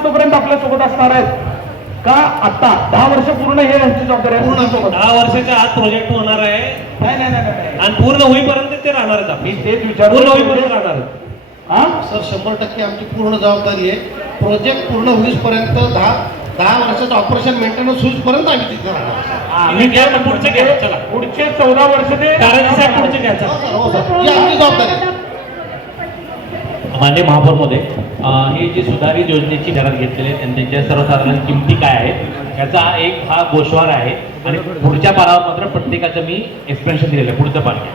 मृत्यूपर्यंत आपल्या सोबत असणार आहेत का आता 10 वर्ष पूर्ण हे यांची जबाबदारी आहे? पूर्ण सोबत 10 वर्षाच्या आत प्रोजेक्ट होणार आहे नाही आणि पूर्ण होईपर्यंत ते राहणार आहेत. मी तेच विचार पूर्ण होईपर्यंत राहणार आहेत. हा सर 100% आमची पूर्ण जबाबदारी आहे. प्रोजेक्ट पूर्ण होईपर्यंत 10 वर्षाचं ऑपरेशन मेंटेनन्स होईपर्यंत आम्ही तिथे राहणार. आम्ही घ्या ना, पुढचे घ्या. चला पुढचे 14 वर्ष ते कारण साहेब पुढचे घ्या. चला. हो सर, ही आमची जबाबदारी आहे. माननीय महापौर महोदय, हे जे सुधारित योजनेची घरात घेतलेले आहेत त्यांच्या सर्वसाधारण किमती काय आहेत याचा एक हा गोषवार आहे आणि पुढच्या पानावर मात्र प्रत्येकाचं मी एक्सप्लेनेशन दिलेलं आहे. पुढचं पान घ्या.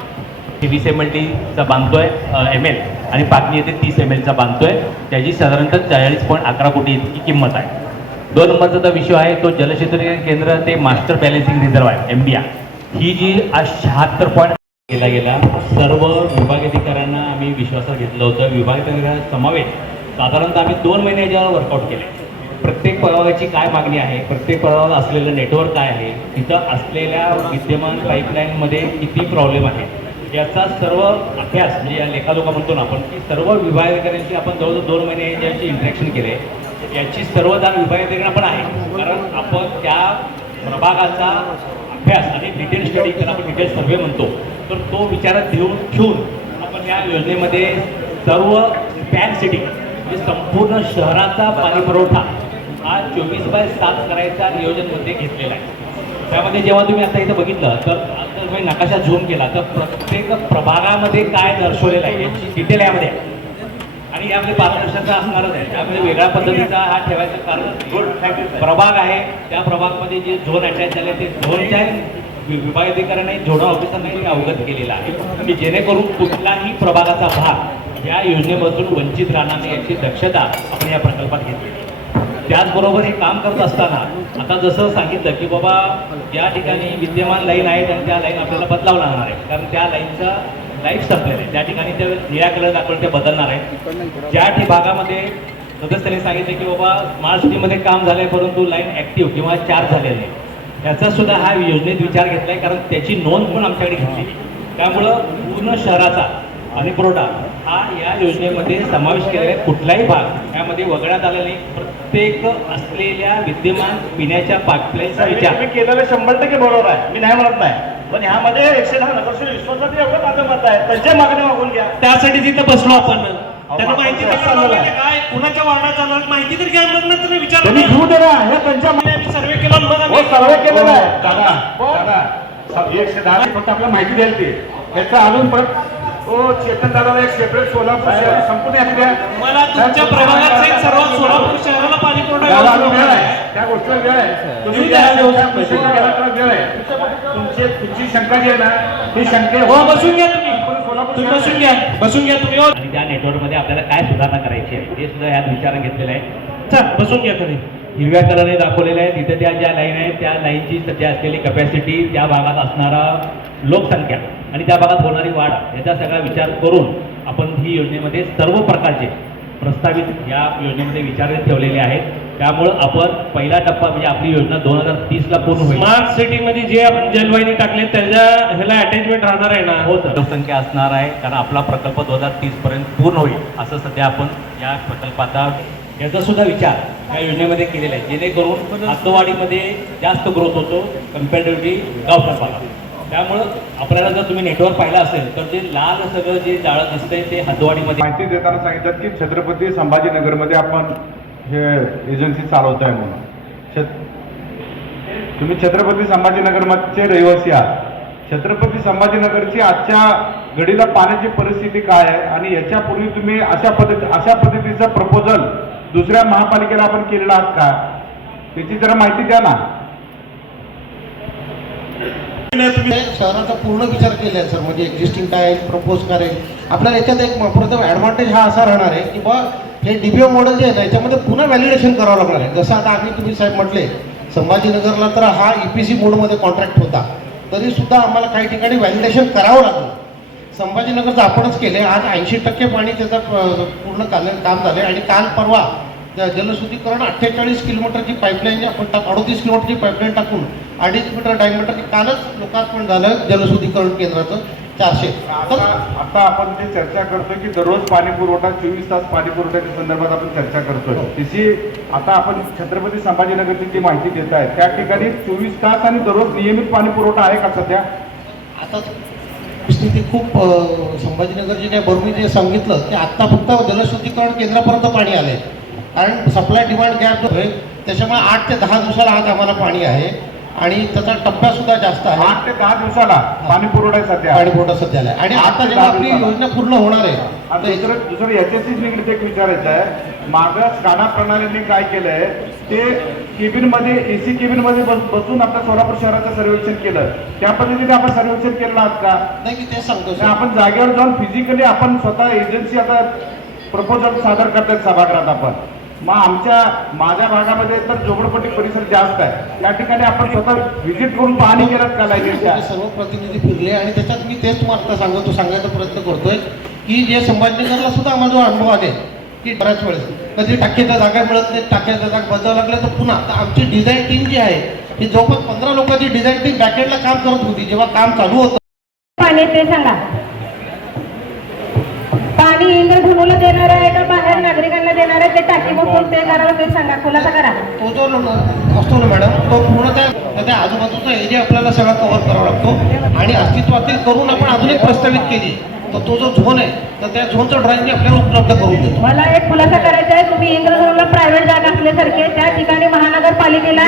हे 20 ml चा बांधतोय ml आणि पाकणी येते 30 ml चा बांधतोय. त्याची साधारणतः 40.11 कोटी इतकी किंमत आहे. 2 नंबरचा जो विषय आहे तो जलशुद्धीकरण केंद्र ते मास्टर बॅलन्सिंग रिझर्व आहे MBR. ही जी आज 76 केला गेला. सर्व विभागाधिकाऱ्यांना आम्ही विश्वासात घेतलं होतं. विभागाधिकाऱ्यांचा समावेश साधारणतः आम्ही 2 महिने याच्यावर वर्कआउट केले. प्रत्येक प्रभागाची काय मागणी आहे, प्रत्येक प्रभागात असलेलं नेटवर्क काय आहे, तिथं असलेल्या विद्यमान पाईपलाईनमध्ये किती प्रॉब्लेम आहे याचा सर्व अभ्यास म्हणजे या लेखाजोखा म्हणतो ना आपण की सर्व विभागाधिकाऱ्यांशी आपण जवळजवळ 2 महिने ज्यांची इंटरॅक्शन केले याची सर्वदान विभागाधिकाऱ्यांना पण आहे. कारण आपण त्या प्रभागाचा अभ्यास आणि डिटेल स्टडी त्याला आपण डिटेल सर्वे म्हणतो तर तो विचारात ठेवून आपण या योजनेमध्ये सर्व पॅन सिटी म्हणजे संपूर्ण शहराचा पाणी पुरवठा हा 24/7 करायचा नियोजनमध्ये घेतलेला आहे. त्यामध्ये जेव्हा तुम्ही आता इथं बघितलं तर आता तुम्ही नकाशा झूम केला तर प्रत्येक प्रभागामध्ये काय दर्शवलेलं आहे याची डिटेल यामध्ये आहे. आणि यामध्ये पारदर्शकता असणारच आहे. त्यामध्ये वेगळ्या पद्धतीचा हा ठेवायचं कारण प्रभाग आहे त्या प्रभागामध्ये जे झोन अटॅच झाले ते झोनच्या विभागाधिकाऱ्यांनी झोन ऑफिसरने अवगत केलेला आहे की जेणेकरून कुठलाही प्रभागाचा भाग या योजनेमधून वंचित राहणार नाही याची दक्षता आपण या प्रकल्पात घेतली. त्याचबरोबर हे काम करत असताना आता जसं सांगितलं की बाबा या ठिकाणी विद्यमान लाईन आहेत आणि त्या लाईन आपल्याला बदलावं लागणार आहे कारण त्या लाईनचा लाईफ संपलेलं आहे. त्या ठिकाणी ते निळ्या कलर दाखवून ते बदलणार आहे. ज्या भागामध्ये सदस्यांनी सांगितलं की बाबा स्मार्ट सिटीमध्ये काम झालंय परंतु लाईन ॲक्टिव्ह किंवा चार्ज झालेली आहे याचा सुद्धा हा योजनेत विचार घेतला आहे कारण त्याची नोंद पण आमच्याकडे घेतली. त्यामुळं पूर्ण शहराचा आणि पुरवठा हा या योजनेमध्ये समावेश केलेला आहे. कुठलाही भाग यामध्ये वगळण्यात आला नाही. प्रत्येक असलेल्या विद्यमान पिण्याच्या पाईपलाईनचा विचार मी केलेलं 100% बरोबर आहे. मी नाही म्हणत नाही पण ह्यामध्ये 110 नगरसेवक विश्वासात एवढं माझं मत आहे. त्यांच्या मागण्या मागून घ्या. त्यासाठी तिथं बसलो आपण. त्यांना माहिती तर काय कुणाच्या वार्डात चालणार माहिती तर घ्या मग नंतर विचार त्यांनी घेऊ दे ना. हे त्यांच्या आम्ही सर्वे केला मग आम्ही सर्वे केलेला आहे. दादा 110 फक्त आपल्याला माहिती द्यायला ते त्याचा अजून परत तो चेतन दादाला एक सेपरेट सोलापूर शहर संपूर्ण आपल्या मला तुमच्या प्रभागाचे सर्व सोलापूर शहराला पाणी पुरवठा वेळ आहे त्या गोष्टीला वेळ आहे. तुम्ही वेळ आहे तुमची शंका जी आहे ना ती शंके हो बसून घ्या तुम्ही सोलापूर बसून घ्या तुम्ही आणि त्या नेटवर्कमध्ये आपल्याला काय सुधारणा करायची आहे हे सुद्धा यात विचारात घेतलेलं आहे. चल बसून घ्या तुम्ही. हिरव्या कलरने दाखवलेलं आहे तिथे त्या ज्या लाईन आहेत त्या लाईनची सध्या असलेली कपॅसिटी त्या भागात असणारा लोकसंख्या आणि त्या भागात होणारी वाढ याचा सगळा विचार करून आपण ही योजनेमध्ये सर्व प्रकारचे प्रस्तावित या योजनेमध्ये विचारात ठेवलेले आहेत. त्यामुळं आपण पहिला टप्पा म्हणजे आपली योजना 2030ला पूर्ण होईल. स्मार्ट सिटीमध्ये जे आपण जलवाहिनी टाकले त्याच्या ह्याला अटॅचमेंट राहणार आहे ना. हो सर लोकसंख्या असणार आहे कारण आपला प्रकल्प 2030 पर्यंत पूर्ण होईल असं सध्या आपण या प्रकल्पाचा याचा सुद्धा विचार या योजनेमध्ये केलेला आहे जेणेकरून आतवाडीमध्ये जास्त ग्रोथ होतो कम्पॅरेटिव्हली गावठाण भागात. त्यामुळं आपल्याला जर तुम्ही नेटवर्क पाहिलं असेल तर जे लाल सगळं जे जाळं दिसतंय ते हद्दवाडीमध्ये माहिती देताना सांगितलं की छत्रपती संभाजीनगरमध्ये आपण हे एजन्सी चालवत आहे म्हणून. तुम्ही छत्रपती संभाजीनगरमध्ये रहिवासी आहात. छत्रपती संभाजीनगरची आजच्या घडीला पाण्याची परिस्थिती काय आहे आणि याच्यापूर्वी तुम्ही अशा पद्धतीचा प्रपोजल दुसऱ्या महापालिकेला आपण केलेला आहात का त्याची जरा माहिती द्या ना. शहराचा पूर्ण विचार केला आहे सर म्हणजे एक्झिस्टिंग काय प्रपोज करेल आपल्याला याच्यात एक प्रथम ॲडव्हान्टेज हा असा राहणार आहे की बा हे डीबीओ मॉडेल जे आहे ना याच्यामध्ये पुन्हा व्हॅलिडेशन करावं लागणार आहे. जसं आता आम्ही तुम्ही साहेब म्हटले संभाजीनगरला तर हा EPC मोडमध्ये कॉन्ट्रॅक्ट होता तरीसुद्धा आम्हाला काही ठिकाणी व्हॅलिडेशन करावं लागलं. संभाजीनगरचं आपणच केले. आज 80% पाणी त्याचं पूर्ण काम झालं आणि काल परवा जलशुद्धीकरण 48 किलोमीटरची पाईपलाईन आपण 38 किलोमीटरची पाईपलाईन टाकून 2.5 मीटर डायमीटरची कालच लोकार्पण झालं जलशुद्धीकरण केंद्राचं. 400 तर आता आपण जे चर्चा करतोय की दररोज पाणी पुरवठा 24 तास पाणी पुरवठ्याच्या संदर्भात आपण चर्चा करतोय तशी आता आपण छत्रपती संभाजीनगरची जी माहिती देत आहे त्या ठिकाणी 24 तास आणि दररोज नियमित पाणी पुरवठा आहे का सध्या? आता स्थिती खूप संभाजीनगर जे काय बरोबर जे सांगितलं की आत्ता फक्त जलशुद्धीकरण केंद्रापर्यंत पाणी आलंय कारण सप्लाय डिमांड गॅप जो आहे त्याच्यामुळे 8 ते 10 दिवसाला आज आम्हाला पाणी आहे आणि त्याचा टप्पा सुद्धा जास्त आहे. 8 ते 10 दिवसाला पाणी पुरवठा आहे सध्या. पाणी पुरवठा सध्याला आहे आणि 8 आता ते जेव्हा 10 आपली दिवसाला. योजना पूर्ण होणार आहे आणि दुसरं याच्याशीच निगडीत एक विचारायचं आहे मागं स्काडा प्रणालीने काय केलंय ते केबिनमध्ये एसी केबिनमध्ये बसून आपल्या सोलापूर शहराचं सर्वेक्षण केलं त्या पद्धतीने आपण सर्वेक्षण केलं आहात का? नाही मी तेच सांगतो आणि आपण जागेवर जाऊन फिजिकली आपण स्वतः एजन्सी आता प्रपोजल सादर करतात सभागृहात आपण मग माझ्या भागामध्ये तर झोपडपट्टी परिसर जास्त आहे त्या ठिकाणी आपण स्वतः व्हिजिट करून पाहणी केलं का लायब्ररीच्या सर्व प्रतिनिधी फिरले आणि त्याच्यात मी तेच तुम्हाला सांगायचा प्रयत्न करतोय की जे संभाजीनगरला सुद्धा आम्हाला जो अनुभव आहे की बऱ्याच वेळेस कधी टाक्याच्या जागा मिळत नाही टाक्याच्या जागा बदलावं लागल्या तर पुन्हा तर आमची डिझाईन टीम जी आहे ती जवळपास 15 लोकांची डिझाईन टीम बॅकएंडला काम करत होती जेव्हा काम चालू होतं. पाणी ते सांगा पाणी इंद्रधनुला देणार आहे का बाहेर नागरिकांना देणार आहे ते टाकी बघून ते करावं ते सांगा खुलासा करा. तो जो असतो ना मॅडम तो पूर्ण त्या आजूबाजूचा एरिया आपल्याला सगळा कव्हर करावा लागतो आणि अस्तित्वातील करून आपण अजून एक प्रस्तावित केली तर तो जो झोन आहे तर त्या झोनचं ड्रॉइंग आपल्याला उपलब्ध करून देतो. मला एक खुलासा करायचा आहे तुम्ही इंद्रधनुला प्रायव्हेट जागा असल्यासारखे त्या ठिकाणी महानगरपालिकेला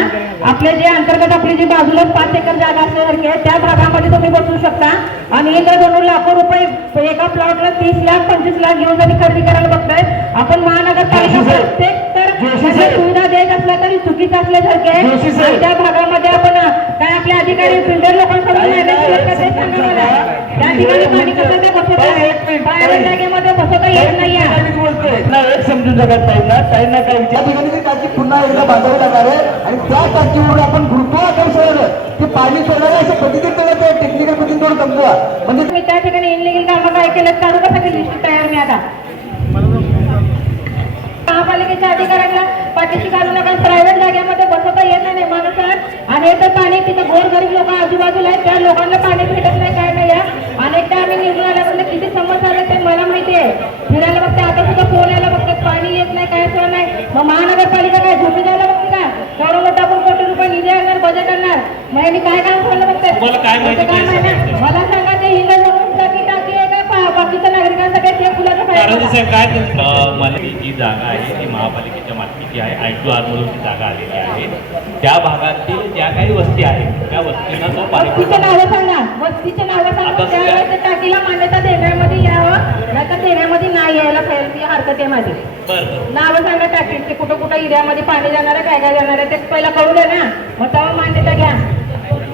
आपले जे अंतर्गत आपली जी बाजूला 5 एकर जागा असल्यासारखे त्या भागामध्ये तुम्ही बसू शकता आणि इंद्रधनु लाखो रुपये एका प्लॉटला 30 लाख 25 लाख घेऊन जरी खरेदी करायला बघताय आपण महानगरपालिका प्रत्येक तर सुविधा देत असल्या तरी चुकीचं असल्यासारखे आणि त्या भागामध्ये आपण काय आपले अधिकारी बिल्डर लोकांकडून त्या ठिकाणी पाणी कसं ते बसवता प्रायव्हेट जागेमध्ये बसवता येत नाही एक समजून जगात काही ना काही त्या ठिकाणी ती टाकी पुन्हा एकदा बांधावी लागणार आहे आणि त्या टाकीवर आपण गुरुत्वाकर्षण की पाणी सोडणार आहे असं कधीतरी त्याला टेक्निकल पद्धतीने थोडं समजा म्हणजे मी त्या ठिकाणी इनलिगल कामं काय केलं काढू का सगळी लिस्ट तयार मी आता महापालिकेच्या अधिकाऱ्यांना पाठीशी घालू नका प्रायव्हेट जागेमध्ये बसवता येत नाही नियमानुसार आणि तर पाणी तिथं गोरगरीब लोक आजूबाजूला आहेत त्या लोकांना पाणी भेटत नाही काय नाही अनेकदा आम्ही निवडून आल्यापर्यंत किती समस्या आल्या ते मला माहिती आहे फिरायला बघते आता सुद्धा फोन यायला बघतात पाणी येत नाही काय सुद्धा नाही मग महानगरपालिका काय झोपी द्यायला बघते का एवढं मोठा आपण कोटी रुपये निधी आणणार बजेट आणणार मग यांनी काय काम सोडलं तुम्हाला काय माहिती बघतात पाहिजे? मला सांगा ते हिंद म्हणून टाकी आहे का बाकीच्या नागरिकांसाठी ते फुलाचं पाहिजे काय मला जी जागा आहे ती महापालिकेच्या मालकीची आहे I2R मधून ती जागा आलेली आहे त्या भागातील ज्या काही वस्ती आहेत त्या वस्तींना तो वस्तीचे नावं सांगा वस्तीचे नावं सांगा त्यावेळेस त्या टाकीला मान्यता देण्यामध्ये यावं नाही तर देण्यामध्ये नाही यायला पाहिजे हरकत आहे माझी नावं सांगा टाकीचे कुठं कुठं एरियामध्ये पाणी जाणार आहे काय काय जाणार आहे ते पहिला कळू दे ना मग तेव्हा मान्यता घ्या.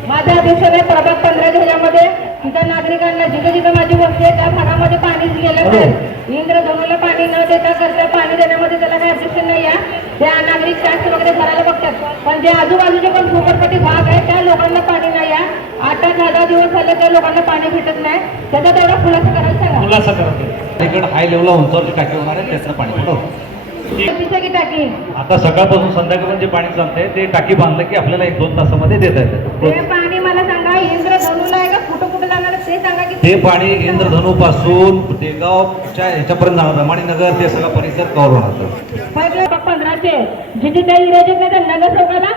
माझ्या अध्यक्षाने प्रभाग 15 जिल्ह्यामध्ये तिथं नागरिकांना जिथं जिथं माझी वस्ती आहे त्या भागामध्ये पाणी गेलं तर इंद्रधनुला पाणी न देता करता पाणी देण्यामध्ये त्याला काही ऑब्जेक्शन नाही आहे त्या नागरिक टॅक्स वगैरे भरायला बघतात पण जे आजूबाजूचे पण झोपडपट्टी भाग आहे त्या लोकांना पाणी नाही आहे 8-10 दिवस झाले त्या लोकांना पाणी भेटत नाही त्याचा तेवढा खुलासा करायला सांगा. खुलासा करा इकडे हाय लेवलला उंचावरची टाकी होणार आहे त्याचं पाणी की टाकी आता सकाळपासून संध्याकाळपर्यंत जे पाणी चालतंय ते टाकी बांधलं की आपल्याला 1-2 तासामध्ये देता येतं ते पाणी मला सांगा इंद्रधनुला आहे का कुठं कुठं जाणार आहे ते सांगा की ते पाणी इंद्रधनु पासून देगावच्या ह्याच्यापर्यंत जाणार रमाणीनगर ते सगळा परिसर कव्हर होणार. पाईपलाईन 15चे जिथे काही इराजित नाही तर नगरसेवकाला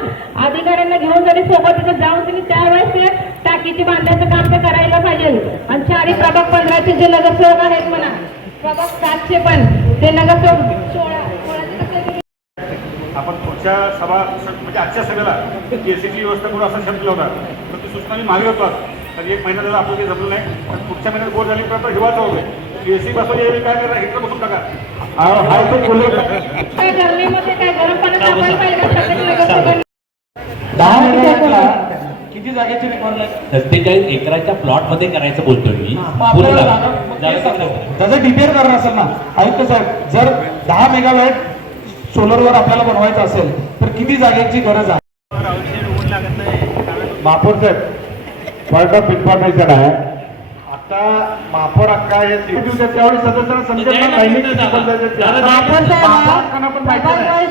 अधिकाऱ्यांना घेऊन जरी सोबत तिथं जाऊन तुम्ही त्यावेळेस ते टाकीची बांधण्याचं काम ते करायला पाहिजे आणि चारी प्रभाग 15चे जे नगरसेवक आहेत म्हणा प्रभाग 7चे पण ते नगरसेवक 16 आपण पुढच्या सभा म्हणजे आजच्या सभेला केसीची व्यवस्था करू असा शब्द होता तर ती सूचना मी मागे होतो तर 1 महिना झाला आपलं काही जमलं नाही पण पुढच्या महिन्यात गोड झाली तर हिवाळा होतोय केसी बसवली यावेळी काय करा इकडं बसून टाका काय गरमीमध्ये काय गरम पाण्यात आपण पाहिजे का प्रत्येक नगरसेवकांनी 10 मेगावॅटला किती जागेची रिक्वायरमेंट 47 एकराच्या प्लॉट मध्ये करायचं बोलतोय मी त्याचं डीपीआर करणार असेल ना आयुक्त साहेब जर 10 मेगावॅट सोलरवर आपल्याला बनवायचं असेल तर किती जागेची गरज आहे? महापौर साहेब पॉइंट ऑफ इन्फॉर्मेशन आहे आता महापौर अक्का हे त्यावेळी सदस्यांना समजेल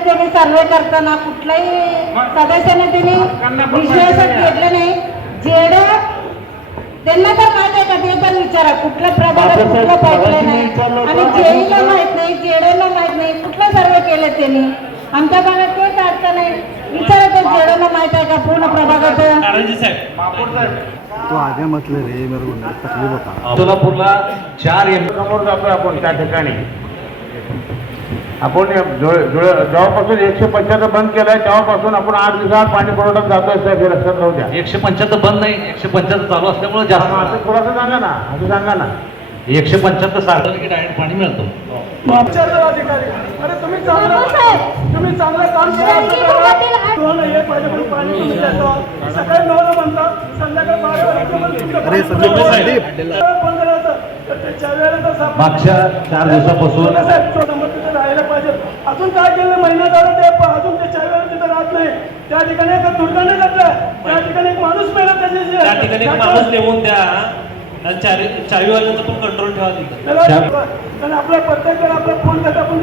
त्यांनी सर्वे करताना कुठल्याही सदस्याने त्यांनी विषय घेतलं नाही जेवढं त्यांना तर माहिती आहे का ते पण विचार आमच्या भागात तेच अडचण आहे. विचारा ते जेवढ्यांना माहित आहे का पूर्ण प्रभागाचं. कारंजी साहेब तो आगे म्हटलं रे मेरे को तकलीफ होता. सोलापूरला 4 समोर जातोय आपण त्या ठिकाणी आपण जेव्हापासून 175 बंद केलंय तेव्हापासून आपण 8 दिवसात पाणी पुरवठा जातोय साहेब, हे लक्षात राहू द्या. 175 बंद नाही, 175 चालू असल्यामुळे जास्त असं थोडंसं सांगा ना, असं सांगा ना. 175 सारखं की डायरेक्ट पाणी मिळतं. अधिकारी अरे तुम्ही चांगलं काम सकाळी 9 म्हणता संध्याकाळी 12 अरे संदीप संदीप मागच्या 4 दिवसापासून राहायला पाहिजे. अजून काय केलं महिना झाला ते अजून ते 4 वेळा तिथं राहत नाही. त्या ठिकाणी एक दुर्घटना घडल्या, त्या ठिकाणी एक माणूस मेला त्या ठिकाणी एक माणूस नेमून द्या आणि चावीवाल्यांचा पण कंट्रोल ठेवा तिथं. आणि आपला प्रत्येक वेळा आपला फोन करता आपण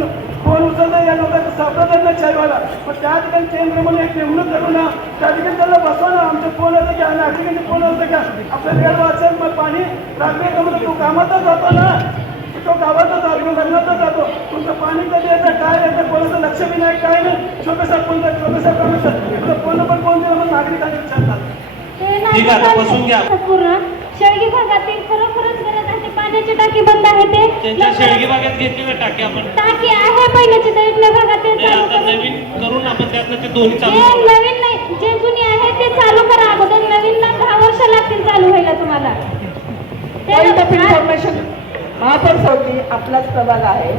फोन उचलता या लोकांना सापडत नाही चायवाला. पण त्या ठिकाणी केंद्र म्हणून एक नेमणूक करू ना, त्या ठिकाणी त्याला बसवा ना. आमचं फोन होतं की आणि ठिकाणी फोन होतं का आपल्या वेळ वाचेल मग पाणी राखणे का म्हणजे तो कामातच जातो ना, तो गावातच जातो, लग्नातच जातो. तुमचं पाणी कधी येतं काय येतं कोणाचं लक्ष बी नाही काय नाही. छोटेसा फोन छोटेसा काम येतं फोन पण फोन दिला मग नागरिकांनी विचारतात. ठीक आहे, आता बसून घ्या. पूर्ण शेळगी भागातील खरोखरच गरज आहे. पाण्याची टाकी बंद आहे ते त्यांच्या शेळगी भागात घेतली ना टाकी आपण. टाकी आहे पहिल्याची दैनय भागात ते ते चालू आता करा. नवीन करून आपण त्यातनं ते दोन्ही चालू ते करू. नवीन नाही, जे जुनी आहे ते चालू करा अगोदर. नवीनला 10 वर्ष लागतील चालू व्हायला तुम्हाला. इन्फॉर्मेशन महापौर चौकी आपलाच प्रभाग आहे.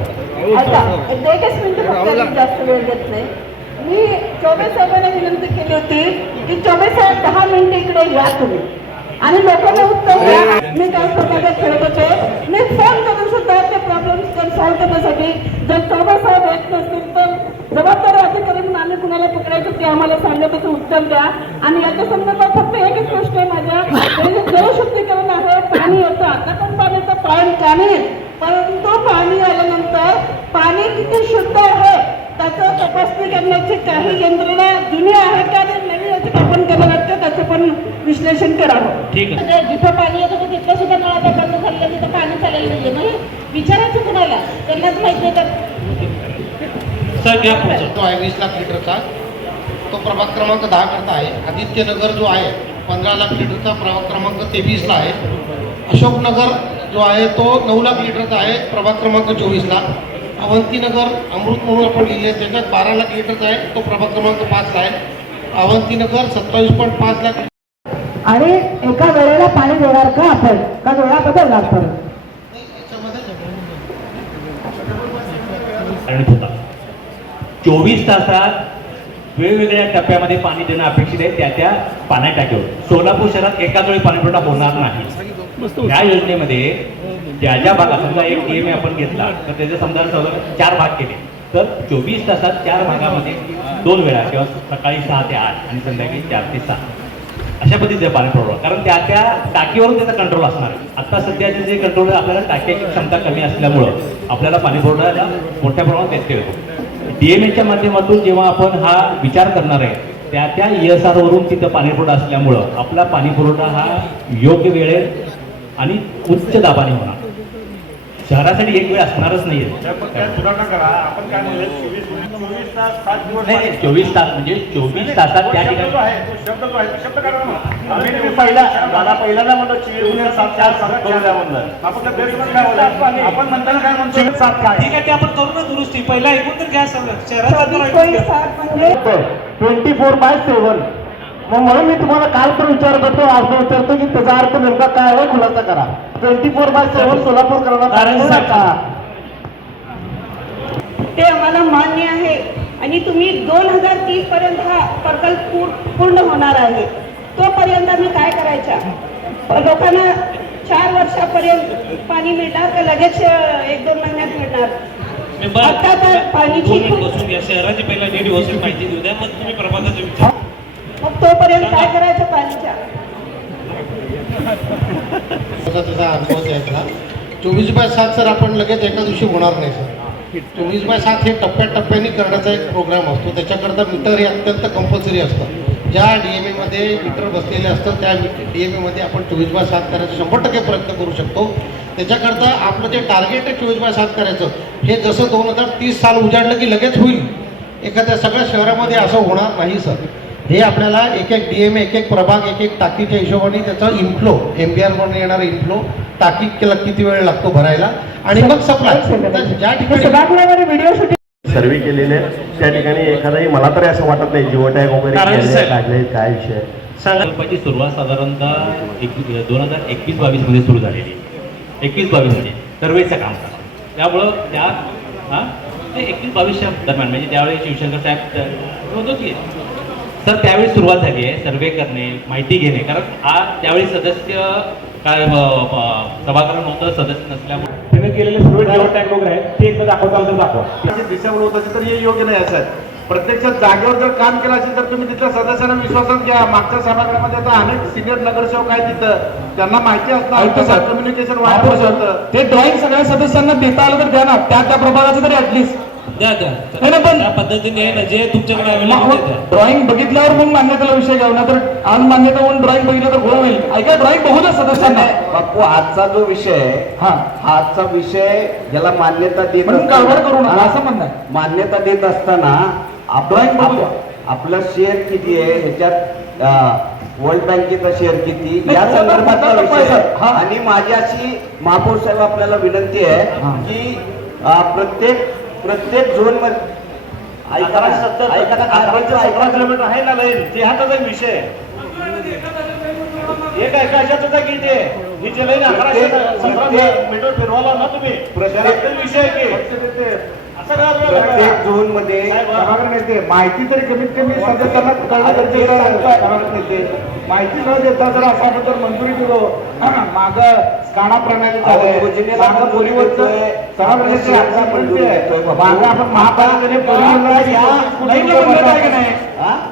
आता 1 मिनिट फक्त जास्त वेळ घेत नाही. मी चौबे साहेबांना विनंती केली होती की चौबे साहेब 10 मिनिटं इकडे या तुम्ही आणि लोकांना उत्तर द्या. मी काय समाजात खेळत होते, मी फोन करून सुद्धा ते प्रॉब्लेम सॉल्व्ह करण्यासाठी जर चौबे साहेब येत नसतील तर जबाबदारी अधिकारी म्हणून आम्ही कुणाला पकडायचं ते आम्हाला सांगण्याचं उत्तर द्या. आणि याच्या संदर्भात फक्त एकच गोष्ट आहे माझ्या जलशुद्धीकरण आहे. पाणी येतं, आता पण पाण्याचं पाणी परंतु पाणी आल्यानंतर पाणी किती शुद्ध आहे त्याचं तपासणी करण्याची काही यंत्रणा जुनी आहे का आणि नवीन स्थापन करावं लागतं त्याचं पण विश्लेषण करावं. ठीक आहे. जिथं पाणी येतं तर तिथलं सुद्धा नळाचा बंद झालेला तिथं पाणी चाललेलं नाहीये. म्हणजे विचारायचं कुणाला त्यांनाच माहित नाही तर सर घ्या पुढचं. जो आहे 20 लाख लिटरचा तो प्रभाग क्रमांक 10 करता आहे. आदित्यनगर जो आहे 15 लाख लिटरचा प्रभाग क्रमांक 23ला आहे. अशोकनगर जो आहे तो 9 लाख लिटरचा आहे प्रभाग क्रमांक 24ला. अवंतीनगर अमृत म्हणून आपण लिहिले त्याच्यात 12 लाख लिटरचा आहे तो प्रभाग क्रमांक 5ला आहे. अवंतीनगर 27.5 लाख. आणि एका वेळेला पाणी देणार का आपण का वेळा बदलणार परत आणि होता 24 तासात वेगवेगळ्या टप्प्यामध्ये पाणी देणं अपेक्षित आहे त्या पाण्या टाकीवर. सोलापूर शहरात एकाच वेळी पाणीपुरवठा होणार नाही. या योजनेमध्ये ज्या ज्या भागात समजा एक DMA आपण घेतला तर त्याचे समजा 4 भाग केले तर 24 तासात 4 भागामध्ये 2 वेळा किंवा सकाळी 6 ते 8 आणि संध्याकाळी 4 ते 6 अशा पद्धतीचे पाणी पुरवठा. कारण त्या टाकीवरून त्याचा कंट्रोल असणार आहे. आता सध्याचे जे कंट्रोल आपल्याला टाक्याची क्षमता कमी असल्यामुळं आपल्याला पाणी पुरवठ्याला मोठ्या प्रमाणात व्यत्यय येतो. DMAच्या माध्यमातून जेव्हा आपण हा विचार करणार आहे त्या ESR वरून तिथं पाणी पुरवठा असल्यामुळं आपला पाणी पुरवठा हा योग्य वेळेत आणि उच्च दाबाने होणार. शहरासाठी एक वेळ असणारच नाहीये. सुधारणा करा. आपण काय म्हणलं 24 तास 7 दिवस नाही 24 तास म्हणजे 24 तासात त्या ठिकाणी शब्द आहे तो शब्द करा ना. पहिल्यांदा म्हणतो 24 करू द्या म्हणलं. आपण म्हणताना काय म्हणतो 7 काय ठीक आहे, ते आपण करू ना दुरुस्ती. पहिला ऐकून तर घ्या सगळं. शहरात 24/7 मग म्हणून मी तुम्हाला काल पण विचारत होतो आज पण विचारतो की त्याचा अर्थ नेमका काय आहे खुलासा करा. 24/7 सोलापूर करणार का ते आम्हाला मान्य आहे. आणि तुम्ही 2030 पर्यंत हा प्रकल्प पूर्ण होणार आहे. तोपर्यंत आम्ही काय करायच्या लोकांना 4 वर्षापर्यंत पाणी मिळणार का लगेच 1-2 महिन्यात मिळणार. आता तर पाणीची बसून घ्या. शहराची पहिला नीट व्यवस्थित माहिती देऊ द्या, मग तुम्ही प्रभागाचा विचार. मग तोपर्यंत काय करायचं पाणीच्या त्याचा अनुभव द्यायचा. 24/7 सर आपण लगेच एका दिवशी होणार नाही सर. 24/7 हे टप्प्याटप्प्याने करण्याचा एक प्रोग्राम असतो. त्याच्याकरता मीटर हे अत्यंत कंपल्सरी असतं. ज्या DMA मध्ये मीटर बसलेले असतं त्या DMA मध्ये आपण 24/7 करायचा 100% प्रयत्न करू शकतो. त्याच्याकरता आपलं जे टार्गेट आहे 24/7 करायचं हे जसं 2030 साल उजाडलं की लगेच होईल एखाद्या सगळ्या शहरामध्ये असं होणार नाही सर. हे आपल्याला एक एक DMA, एक एक प्रभाग, एक एक टाकीच्या हिशोबाने त्याचं इन्फ्लो, MBR म्हणून येणारं इन्फ्लो टाकी केला किती वेळ लागतो भरायला आणि मग सप्लाय. ज्या ठिकाणी सभागृहामध्ये व्हिडिओ शूटिंग सर्वे केलेले त्या ठिकाणी एखादाही मला तरी असं वाटत नाही जिओ टॅग वगैरे काढले काय विषय प्रकल्पाची सुरुवात साधारणतः 2021-22 मध्ये सुरू झालेली. 21-22 मध्ये सर्वेचं काम करा. त्यामुळं त्या ते 21-22च्या दरम्यान म्हणजे त्यावेळी शिवशंकर साहेब होतो की सर त्यावेळी सुरुवात झाली आहे सर्वे करणे, माहिती घेणे. कारण त्यावेळी सदस्य काय सभागृह नव्हतं, सदस्य नसल्यामुळे त्याने केलेले सर्व जिओ टॅग वगैरे आहेत ते एकदा दाखवताल तर दाखवा. दिशाभूल होत असेल तर हे योग्य नाही असं आहे. प्रत्यक्षात जागेवर जर काम केलं असेल तर तुम्ही तिथल्या सदस्यांना विश्वासात घ्या. मागच्या सभागृहामध्ये आता अनेक सिनियर नगरसेवक आहेत तिथं, त्यांना माहिती असतं कम्युनिकेशन व्हायला होतं. ते ड्रॉइंग सगळ्या सदस्यांना देता आलं तर द्या ना, त्या प्रभागाचं तरी ऍटलिस्ट पण त्या पद्धतीने आहे ना जे तुमच्याकडे available आहे त्या. ड्रॉइंग बघितल्यावर मग मान्यतेला विषय घ्यावा ना, तर आज मान्यता म्हणून ड्रॉइंग बघितलं तर गोळ होईल. ऐका ड्रॉइंग बघू द्या सदस्यांना. बापू आजचा जो विषय आहे हा आजचा विषय ज्याला मान्यता देत म्हणून कारभार करू नका असं म्हणणं आहे. मान्यता देत असताना आपलं शेअर किती आहे ह्याच्यात वर्ल्ड बँकेचा शेअर किती या संदर्भातला विषय आहे. आणि माझी अशी महापौर साहेब आपल्याला विनंती आहे की प्रत्येक झोन मध्ये 11 किलोमीटर आहे ना लाईन, ते हाताचा विषय एक आहे कशाचा की ते ही जे लाईन 11 मीटर फिरवाला ना तुम्ही विषय की असं प्रत्येक झोन मध्ये माहिती तरी कमीत कमी सदस्यांना कळलं पाहिजे. माहिती न देता जर असा तर मंजुरी दिलो माग स्काडा प्रणाली योजनेला मागे आपण महापालिकेने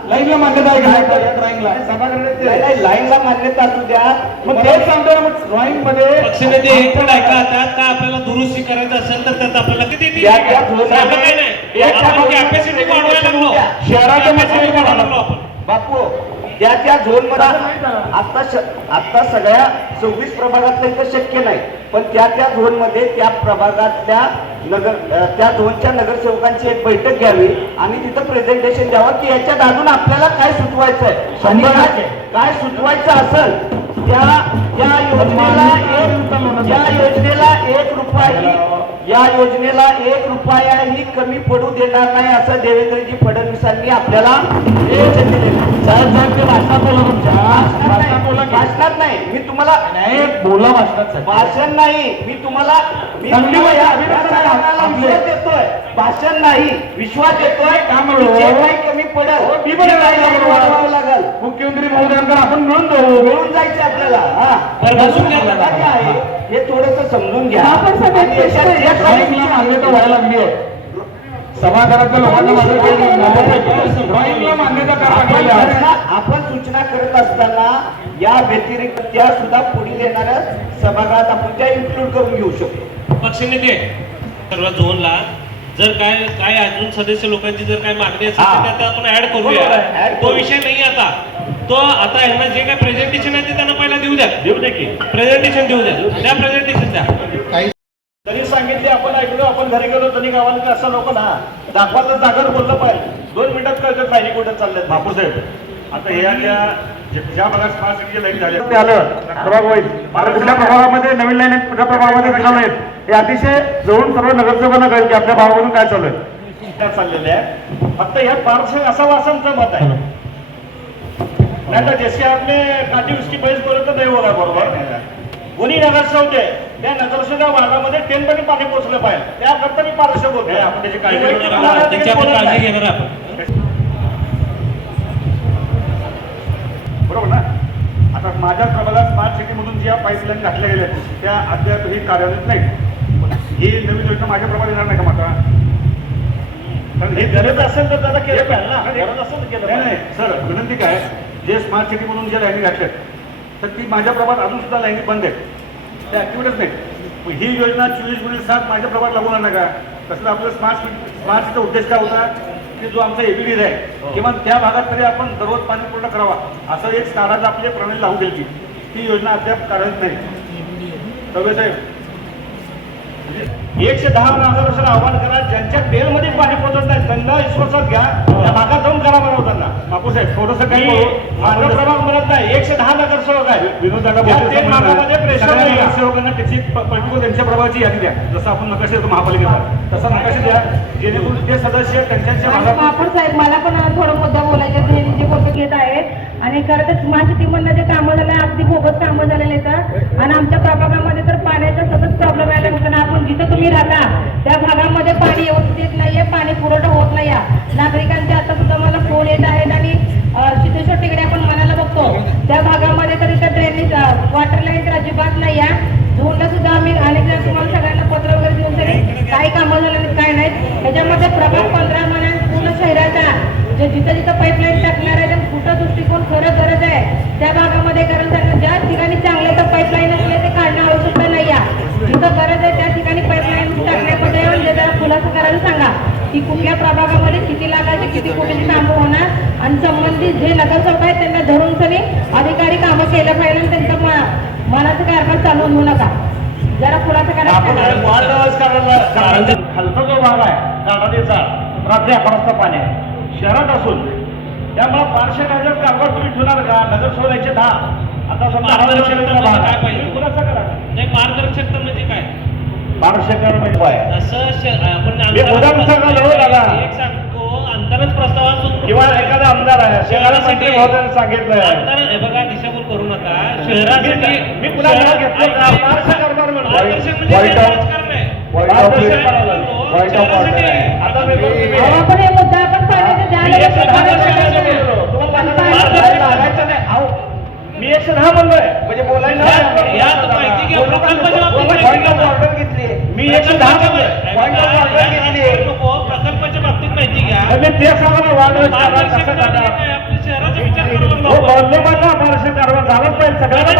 लाईनला मान्यता आहे का नाही ड्रॉइंगला? लाईनला मान्यता असू द्या. मग तेच सांगतो ना, मग ड्रॉइंग मध्ये पक्षाने ते एक ऐका त्यात काय आपल्याला दुरुस्ती करायचं असेल तर त्यात आपल्याला किती काही नाही आपण कॅपॅसिटी वाढवायला लागलो, शहराच्या कॅपॅसिटी वाढवायला लागलो आपण. बापू त्या झोन मध्ये आता सगळ्या 26 प्रभागातलं इथं शक्य नाही, पण त्या झोन मध्ये त्या प्रभागातल्या त्या झोनच्या नगरसेवकांची एक बैठक घ्यावी आणि तिथं प्रेझेंटेशन द्यावं की याच्यात अजून आपल्याला काय सुचवायचं आहे आणि काय सुचवायचं असेल त्या योजनेला 1 रुपयाही कमी पडू देणार नाही असं देवेंद्रजी फडणवीसांनी आपल्याला भाषणात नाही मी तुम्हाला बोला भाषणात भाषण नाही मी तुम्हाला विश्वास देतोय, भाषण नाही विश्वास देतोय. जे काही कमी पडेल वाढवावं लागेल. मुख्यमंत्री महोदयांकडे आपण मिळून जायचं आपल्याला. काय आहे हे थोडंसं समजून घ्या. मान्यता व्हायला लागली आहे. सभागृहातल्या लोकांना ड्रॉइंगला मान्यता करायला आपण सूचना करत असताना या व्यतिरिक्त त्या सुद्धा पुढील येणाऱ्या सभागृहात आपण त्या इन्क्लूड करून घेऊ शकतो. पक्षनेते सर्व झोनला जर काय अजून सदस्य लोकांची जर काय मागणी असेल तर त्यात आपण ऍड करूया. तो विषय नाही तो आता यांना जे काय प्रेझेंटेशन आहे ते त्यांना पहिला देऊ दे की प्रेझेंटेशन देऊ द्या प्रेझेंटेशन द्या. तरी सांगितले आपण ऐकलो, आपण घरी गेलो तरी गावाला असं लोक ना दाखवायचं जागर बोललं पाहिजे. 2 मिनिटात कळतं लाईनी कुठे चालल्यात. बापू साहेब आता ज्या भागात स्मार्ट सिटी लाईन झाली प्रभाग होईल कुठल्या प्रभागामध्ये नवीन लाईन आहेत कुठल्या प्रभागामध्ये जुन्या नाहीत हे अतिशय जवळून सर्व नगरसेवकांना कळेल की आपल्या भागामधून काय चालू आहे चाललेलं आहे. फक्त ह्या पार्श्व असावं असं आमचं मत आहे. नाही तर जैसे आपले काठी उसकी बैस बोलत तर नाही होणार बरोबर. कोणी नगरसेवक आहे त्या नगरसेवका भागामध्ये टेनपर्यंत पाणी पोहोचलं पाहिजे त्याकरता मी पारदर्शक होतो. आपण त्याची काळजी घेणार आपण बरोबर ना. आता माझ्या प्रभागात स्मार्ट सिटी मधून ज्या पाईपलाईन घातल्या गेल्या त्या अद्यापही कार्यान्वित नाही. ही नवीन योजना माझ्या प्रभागात येणार नाही का मात्र कारण हे गरज असेल तर त्याला केलं पाहिजे ना. गरज असेल तर केलं नाही. सर विनंती काय जे स्मार्ट सिटी म्हणून ज्या लाईनी घातल्यात तर ती माझ्या प्रभागात अजून सुद्धा लाईनी बंद आहेत, ते ऍक्टिव्हिटीच नाही. ही योजना 24/7 माझ्या प्रभागात लागू होणार नाही का. तसं आपलं स्मार्ट सिटीचा उद्देश काय होता की जो आमचा एबीडी आहे किंवा त्या भागात तरी आपण दररोज पाणी पुरवठा करावा असं एक स्टारात आपली प्रणाली लागू केली. ती योजना अद्याप कार्यान्वित नाही. सगळे साहेब 110 नगरसेवकांना आव्हान करा, ज्यांच्या बेलमध्ये पाणी पोहोचत नाही त्यांना विश्वासात घ्या, त्या भागात जाऊन करा बरं होताना. बापू साहेब थोडंसं काही माझा प्रभाग म्हणत नाही, 110 नगरसेवक आहे. विनोद दादा भागामध्ये प्रेशर नगरसेवकांना त्याची पर्टिक्युलर त्यांच्या प्रभागाची यादी द्या, जसं आपण नकाशे देतो महापालिकेचा तसा नकाशे द्या, जेणेकरून ते सदस्य त्यांच्या भागात. महापौर साहेब मला पण थोडं मुद्दा बोलायचे हे जे बोलत घेत आहे आणि खरं तर स्मार्ट सिटी मधलं जे कामं झालं अगदी खूपच कामं झालेले आहेत आणि आमच्या प्रभागामध्ये तर पाण्याचा सतत प्रॉब्लेम यायला लागतो. आपण जिथं तुम्ही राहता त्या भागामध्ये पाणी व्यवस्थित नाहीये, पाणी पुरवठा होत नाही. नागरिकांचे आता सुद्धा मला फोन येत आहेत आणि सिद्धेश्वर टेकडे आपण मनाला बघतो त्या भागामध्ये तर इथं ड्रेनेज वॉटर लाईन तर अजिबात नाही आहे. झोनला सुद्धा आम्ही अनेक वेळा तुम्हाला सगळ्यांना पत्र वगैरे देऊन तरी काही कामं झाले नाहीत, काय नाहीत. त्याच्यामध्ये प्रभाग 15 महिन्यात पूर्ण शहराचा जे जिथं जिथं पाईपलाईन टाकणार आहे तर कुठं दृष्टिकोन खरं गरज आहे त्या भागामध्ये कारण त्यांना ज्या ठिकाणी चांगले तर पाईपलाईन असले ते काढणं आवश्यकता नाही आहे. जिथं गरज आहे त्या ठिकाणी पाईपलाईन टाकण्यामध्ये म्हणजे जरा खुलासा करायला सांगा की कुठल्या प्रभागामध्ये किती लागायचे, किती कोटीची कामं होणार आणि संबंधित जे नगरसेवक आहेत त्यांना धरून सनी अधिकारी कामं केलं पाहिजे आणि त्यांचा मनाचा कारभार चालू होऊ नका. जरा खुलासा करायला खालचा जो भाग आहे काढाचा रात्री 11 वाजता पाणी आहे शहरात असून त्यामुळे पाचशे नगर कारभार तुम्ही ठेवणार का? नगरसेवक 10 आता समजा काय पाहिजे? खुलासा करा. नाही पारदर्शकता म्हणजे काय? पारदर्शकता म्हणजे काय? असं आपण हे उदाहरण दादा एक सांगतो अंतरच प्रस्तावातून किंवा एखादा आमदार आहे शहरासाठी महोदयाने सांगितलं अंतर हे बघा दिशाभूल करू नका. शहरासाठी मी पुन्हा घेतलं का? पारदर्शक कारभार म्हणून पारदर्शक म्हणजे राजकारण आहे. आता मी आपण हे मुद्दा आपण पाण्याचा मी 110 म्हणलोय म्हणजे बोलायला यात माहिती घ्या प्रकल्पाच्या बाबतीत घेतली मी 110 नको प्रकल्पाच्या बाबतीत माहिती घ्या. मी ते सांगा पारदर्शकता म्हणजे काय? आपल्या शहराचा विचार करून पारदर्शक कारभार झालाच पाहिजे सगळ्यांना